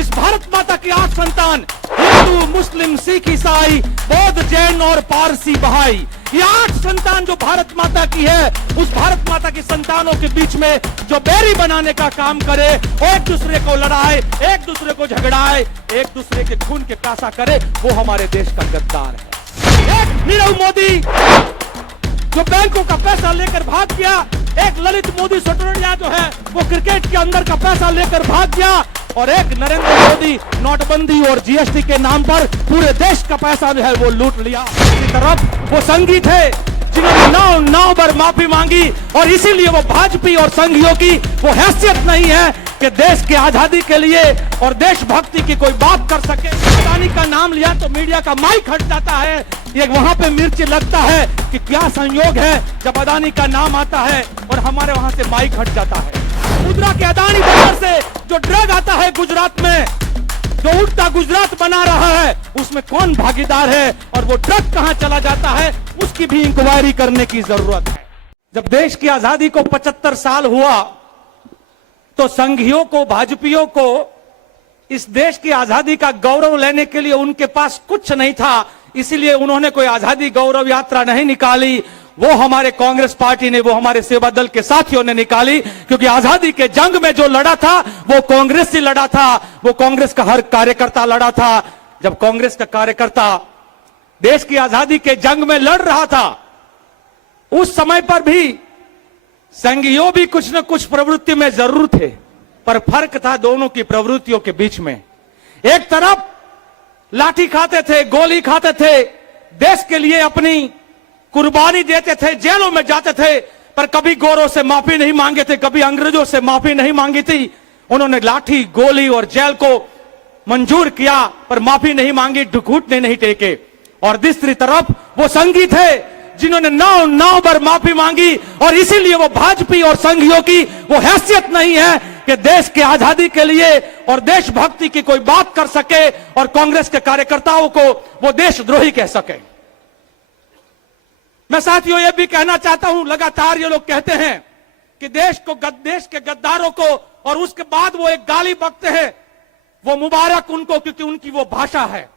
इस भारत माता की 8 संतान, हिंदू, मुस्लिम, सिख, ईसाई, बौद्ध, जैन और पारसी बहाई, ये 8 संतान जो भारत माता की है, उस भारत माता की संतानों के बीच में जो बैरी बनाने का काम करे, एक दूसरे को लड़ाए, एक दूसरे को झगड़ाए, एक दूसरे के खून के प्यासा करे, वो हमारे देश का गद्दार है। एक नीरव मोदी जो बैंकों का पैसा लेकर भाग गया, एक ललित मोदी सटोरिया जो है वो क्रिकेट के अंदर का पैसा लेकर भाग गया, और एक नरेंद्र मोदी नोटबंदी और जीएसटी के नाम पर पूरे देश का पैसा जो है वो लूट लिया। दूसरी तरफ वो संघी थे जिन्होंने नाव पर माफी मांगी, और इसीलिए वो भाजपा और संघियों की वो हैसियत नहीं है कि देश की आजादी के लिए और देशभक्ति की कोई बात कर सके। अदानी का नाम लिया तो मीडिया का माइक हट जाता है, ये वहां पे मिर्च लगता है कि क्या संयोग है जब अदानी का नाम आता है और हमारे वहां से माइक हट जाता है। मुद्रा के अदानी बाजार से जो ड्रग आता है गुजरात में, जो उल्टा गुजरात बना रहा है, उसमें कौन भागीदार है और वो ड्रग कहां चला जाता है, उसकी भी इंक्वायरी करने की जरूरत है। जब देश की आजादी को 75 साल हुआ तो संघियों को, भाजपियों को इस देश की आजादी का गौरव लेने के लिए उनके पास कुछ नहीं था, इसीलिए उन्होंने कोई आजादी गौरव यात्रा नहीं निकाली। वो हमारे कांग्रेस पार्टी ने, वो हमारे सेवा दल के साथियों ने निकाली, क्योंकि आजादी के जंग में जो लड़ा था वो कांग्रेस से लड़ा था, वो कांग्रेस का हर कार्यकर्ता लड़ा था। जब कांग्रेस का कार्यकर्ता देश की आजादी के जंग में लड़ रहा था, उस समय पर भी संघियों भी कुछ न कुछ प्रवृत्ति में जरूर थे, पर फर्क था दोनों की प्रवृत्तियों के बीच में। एक तरफ लाठी खाते थे, गोली खाते थे, देश के लिए अपनी कुर्बानी देते थे, जेलों में जाते थे, पर कभी गोरों से माफी नहीं मांगे थे, कभी अंग्रेजों से माफी नहीं मांगी थी। उन्होंने लाठी, गोली और जेल को मंजूर किया, पर माफी नहीं मांगी, घुटने नहीं टेके। और दूसरी तरफ वो संघी थे जिन्होंने नाव पर माफी मांगी, और इसीलिए वो भाजपा और संघियों की वो हैसियत नहीं है कि देश की आजादी के लिए और देशभक्ति की कोई बात कर सके, और कांग्रेस के कार्यकर्ताओं को वो देशद्रोही कह सके। मैं साथियों ये भी कहना चाहता हूं, लगातार ये लोग कहते हैं कि देश के गद्दारों को, और उसके बाद वो एक गाली बकते हैं, वो मुबारक उनको, क्योंकि उनकी वो भाषा है।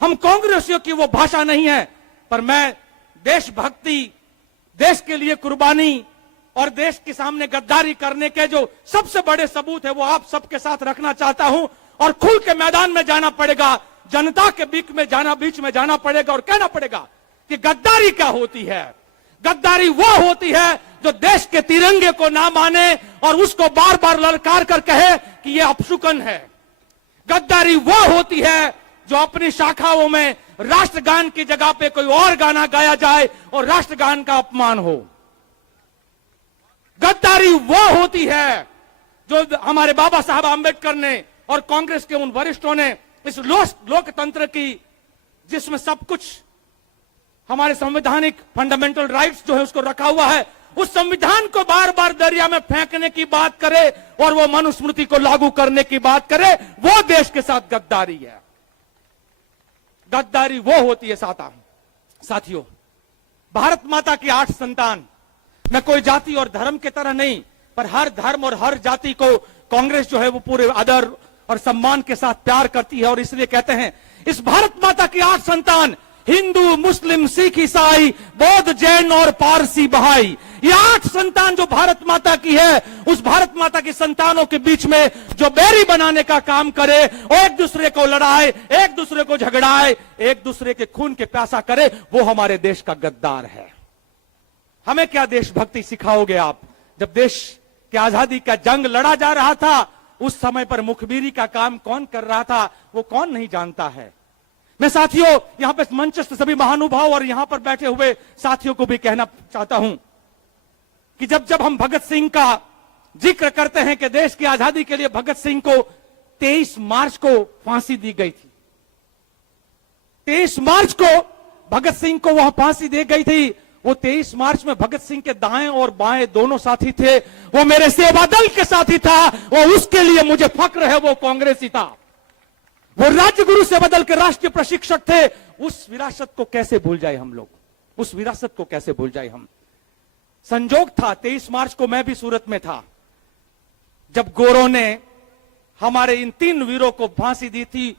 हम कांग्रेसियों की वो भाषा नहीं है, पर मैं देशभक्ति, देश के लिए कुर्बानी और देश के सामने गद्दारी करने के जो सबसे बड़े सबूत है वो आप सबके साथ रखना चाहता हूं, और खुल के मैदान में जाना पड़ेगा, जनता के बीच में जाना पड़ेगा और कहना पड़ेगा कि गद्दारी क्या होती है। गद्दारी वो होती है जो देश के तिरंगे को ना माने और उसको बार बार ललकार कर कहे कि ये अपशुकन है। गद्दारी वो होती है जो अपनी शाखाओं में राष्ट्रगान की जगह पे कोई और गाना गाया जाए और राष्ट्रगान का अपमान हो। गद्दारी वो होती है जो हमारे बाबा साहब आंबेडकर ने और कांग्रेस के उन वरिष्ठों ने इस लोकतंत्र की, जिसमें सब कुछ हमारे संवैधानिक फंडामेंटल राइट्स जो है उसको रखा हुआ है, उस संविधान को बार बार दरिया में फेंकने की बात करे और वो मनुस्मृति को लागू करने की बात करे, वो देश के साथ गद्दारी है। गद्दारी वो होती है साथियों, भारत माता की 8 संतान, मैं कोई जाति और धर्म के तरह नहीं, पर हर धर्म और हर जाति को कांग्रेस जो है वो पूरे आदर और सम्मान के साथ प्यार करती है, और इसलिए कहते हैं इस भारत माता की 8 संतान, हिंदू, मुस्लिम, सिख, ईसाई, बौद्ध, जैन और पारसी बहाई, ये 8 संतान जो भारत माता की है, उस भारत माता की संतानों के बीच में जो बैरी बनाने का काम करे, एक दूसरे को लड़ाए, एक दूसरे को झगड़ाए, एक दूसरे के खून के प्यासा करे, वो हमारे देश का गद्दार है। हमें क्या देशभक्ति सिखाओगे आप? जब देश की आजादी का जंग लड़ा जा रहा था, उस समय पर मुखबिरी का काम कौन कर रहा था वो कौन नहीं जानता है। मैं साथियों यहां पे मंचस्थ सभी महानुभाव और यहां पर बैठे हुए साथियों को भी कहना चाहता हूं कि जब हम भगत सिंह का जिक्र करते हैं कि देश की आजादी के लिए भगत सिंह को 23 मार्च को फांसी दी गई थी, 23 मार्च को भगत सिंह को वहां फांसी दी गई थी। वो 23 मार्च में भगत सिंह के दाएं और बाएं दोनों साथी थे, वो मेरे सेवा दल के साथी था, वो उसके लिए मुझे फक्र है, वो कांग्रेसी था। वो राजगुरु सेवा दल के राष्ट्रीय प्रशिक्षक थे। उस विरासत को कैसे भूल जाए हम लोग, उस विरासत को कैसे भूल जाए हम। संजोग था 23 मार्च को मैं भी सूरत में था, जब गोरों ने हमारे इन 3 वीरों को फांसी दी थी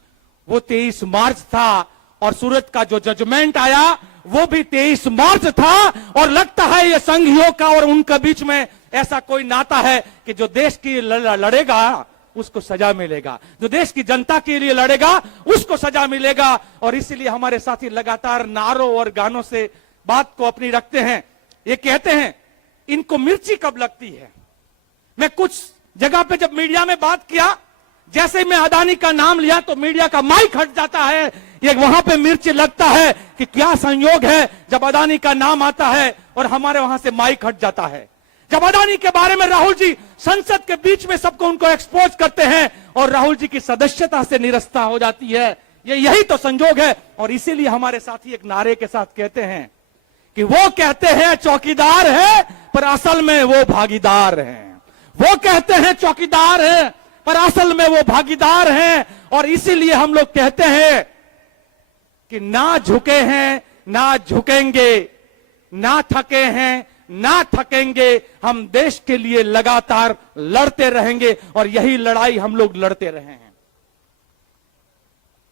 वो 23 मार्च था, और सूरत का जो जजमेंट आया वो भी 23 मार्च था। और लगता है ये संघियों का और उनके बीच में ऐसा कोई नाता है कि जो देश की लड़ेगा उसको सजा मिलेगा, जो देश की जनता के लिए लड़ेगा उसको सजा मिलेगा। और इसीलिए हमारे साथी लगातार नारों और गानों से बात को अपनी रखते हैं। ये कहते हैं इनको मिर्ची कब लगती है। मैं कुछ जगह पे जब मीडिया में बात किया, जैसे मैं अदानी का नाम लिया तो मीडिया का माइक हट जाता है। ये वहां पे मिर्ची लगता है कि क्या संयोग है, जब अदानी का नाम आता है और हमारे वहां से माइक हट जाता है। जब अदानी के बारे में राहुल जी संसद के बीच में सबको उनको एक्सपोज करते हैं और राहुल जी की सदस्यता से निरस्ता हो जाती है, यही तो संयोग है। और इसीलिए हमारे साथी एक नारे के साथ कहते हैं कि वो कहते हैं चौकीदार है पर असल में वो भागीदार हैं। वो कहते हैं चौकीदार है पर असल में वो भागीदार हैं। और इसीलिए हम लोग कहते हैं कि ना झुके हैं ना झुकेंगे, ना थके हैं ना थकेंगे, हम देश के लिए लगातार लड़ते रहेंगे और यही लड़ाई हम लोग लड़ते रहे हैं।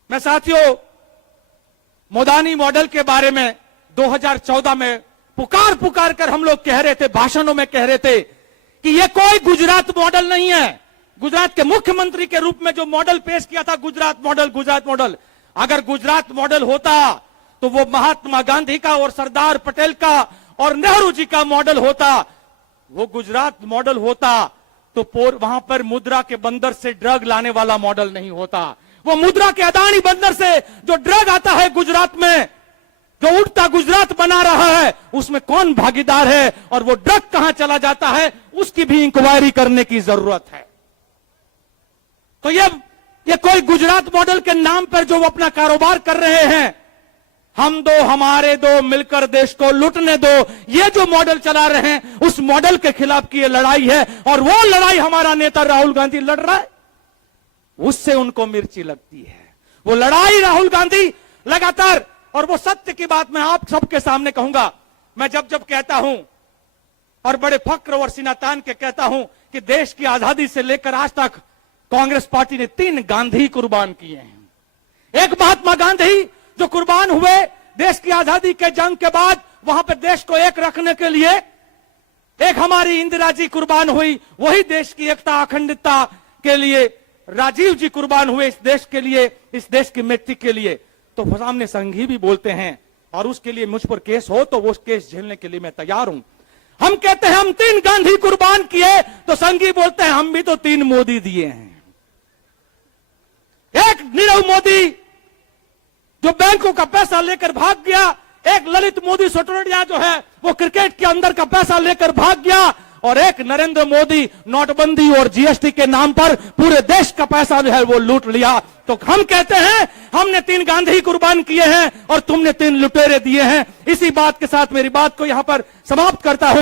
मैं साथियों मोदानी मॉडल के बारे में 2014 में पुकार कर हम लोग कह रहे थे, भाषणों में कह रहे थे कि ये कोई गुजरात मॉडल नहीं है। गुजरात के मुख्यमंत्री के रूप में जो मॉडल पेश किया था, गुजरात मॉडल, अगर गुजरात मॉडल होता तो वो महात्मा गांधी का और सरदार पटेल का और नेहरू जी का मॉडल होता। वो गुजरात मॉडल होता तो वहां पर मुद्रा के बंदर से ड्रग लाने वाला मॉडल नहीं होता। वो मुद्रा के अदानी बंदर से जो ड्रग आता है गुजरात में, जो उठता गुजरात बना रहा है, उसमें कौन भागीदार है और वो ड्रग कहां चला जाता है, उसकी भी इंक्वायरी करने की जरूरत है। तो ये कोई गुजरात मॉडल के नाम पर जो वो अपना कारोबार कर रहे हैं, हम दो हमारे दो मिलकर देश को लूटने दो, ये जो मॉडल चला रहे हैं उस मॉडल के खिलाफ की ये लड़ाई है। और वो लड़ाई हमारा नेता राहुल गांधी लड़ रहा है, उससे उनको मिर्ची लगती है। वो लड़ाई राहुल गांधी लगातार, और वो सत्य की बात मैं आप सबके सामने कहूंगा, मैं जब कहता हूं और बड़े फक्र और सीना तान के कहता हूं कि देश की आजादी से लेकर आज तक कांग्रेस पार्टी ने 3 गांधी कुर्बान किए हैं। एक महात्मा गांधी जो कुर्बान हुए देश की आजादी के जंग के बाद, वहां पर देश को एक रखने के लिए। एक हमारी इंदिरा जी कुर्बान हुई, वही देश की एकता अखंडता के लिए राजीव जी कुर्बान हुए, इस देश के लिए, इस देश की मिट्टी के लिए। तो सामने संघी भी बोलते हैं और उसके लिए मुझ पर केस हो तो वो केस झेलने के लिए मैं तैयार हूं। हम कहते हैं हम 3 गांधी कुर्बान किए तो संघी बोलते हैं हम भी तो 3 मोदी दिए हैं। एक नीरव मोदी जो बैंकों का पैसा लेकर भाग गया, एक ललित मोदी सटोडिया जो है वो क्रिकेट के अंदर का पैसा लेकर भाग गया, और एक नरेंद्र मोदी नोटबंदी और जीएसटी के नाम पर पूरे देश का पैसा जो है वो लूट लिया। तो हम कहते हैं हमने 3 गांधी कुर्बान किए हैं और तुमने 3 लुटेरे दिए हैं। इसी बात के साथ मेरी बात को यहां पर समाप्त करता हूं।